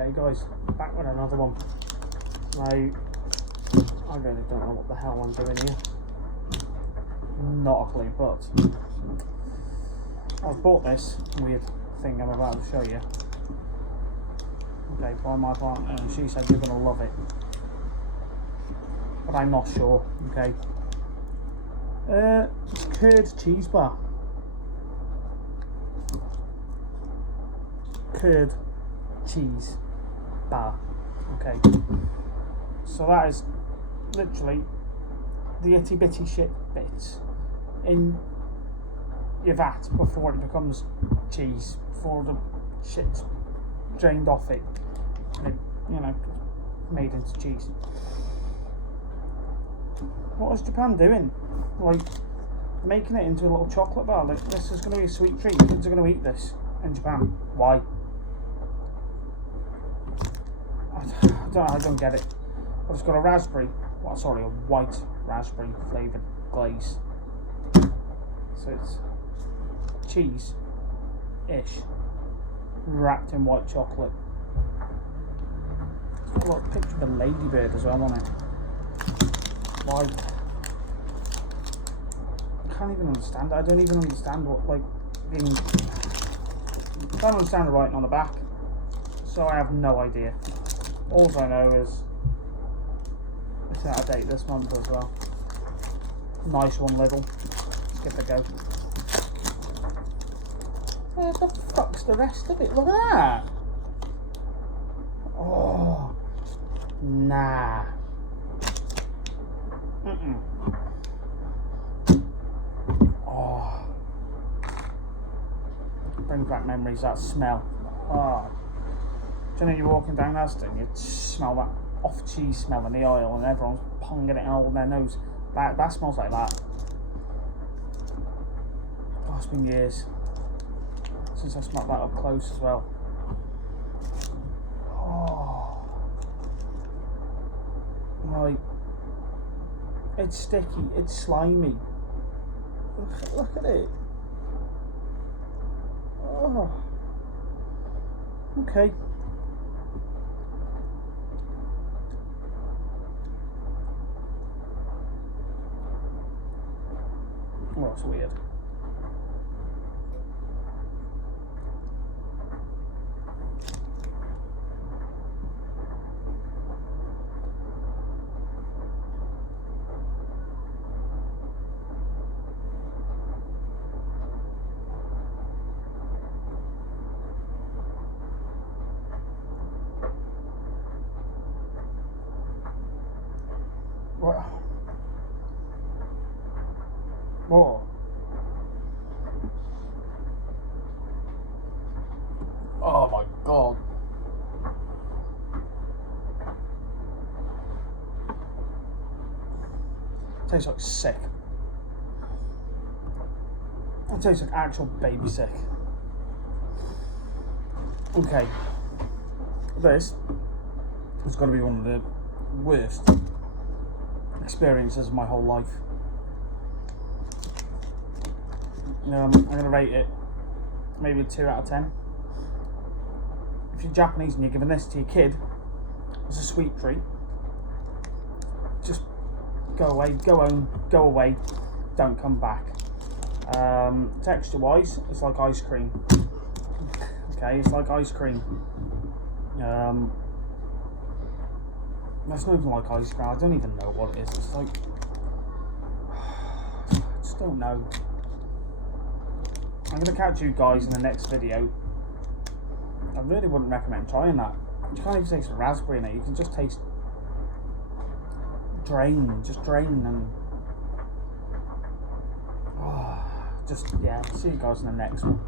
Okay guys, back with another one. Now, I really don't know what the hell I'm doing here. Not a clue, but I've bought this weird thing I'm about to show you. Okay, by my partner, and she said you're going to love it. But I'm not sure, okay. It's curd cheese bar. Curd cheese bar. Okay. So that is literally the itty bitty shit bits in your vat before it becomes cheese, before the shit's drained off it and it, you know, made into cheese. What is Japan doing? Like, making it into a little chocolate bar. Like, this is going to be a sweet treat. Kids are going to eat this in Japan. Why? I don't get it. But it's got a raspberry, well, sorry, a white raspberry flavoured glaze. So it's cheese-ish, wrapped in white chocolate. It's got a little picture of a ladybird as well on it. Why? I can't even understand it. I don't even understand what, like, I don't understand the writing on the back. So I have no idea. All I know is it's out of date this month as well. Nice one, Lidl. Let's give it a go. Where the fuck's the rest of it? Look at that! Oh, nah. Oh, brings back memories. That smell. Oh. Do you know, you're walking down Aston, you smell that off cheese smell in the oil, and everyone's ponging it and holding their nose. That smells like that. Oh, it's been years since I smelled that up close as well. Oh, like, it's sticky, it's slimy. Look at it. Oh, okay. Oh, it's weird. What? Whoa. Oh my god. Tastes like sick. It tastes like actual baby sick. Okay. This has got to be one of the worst experiences of my whole life. I'm going to rate it maybe a 2 out of 10. If you're Japanese and you're giving this to your kid as a sweet treat, just go away, go home, go away, don't come back. Texture wise, it's like ice cream. Okay, it's like ice cream. That's not even like ice cream. I don't even know what it is. It's like, I just don't know. I'm going to catch you guys in the next video. I really wouldn't recommend trying that. You can't even taste the raspberry in it. You can just taste drain and yeah, see you guys in the next one.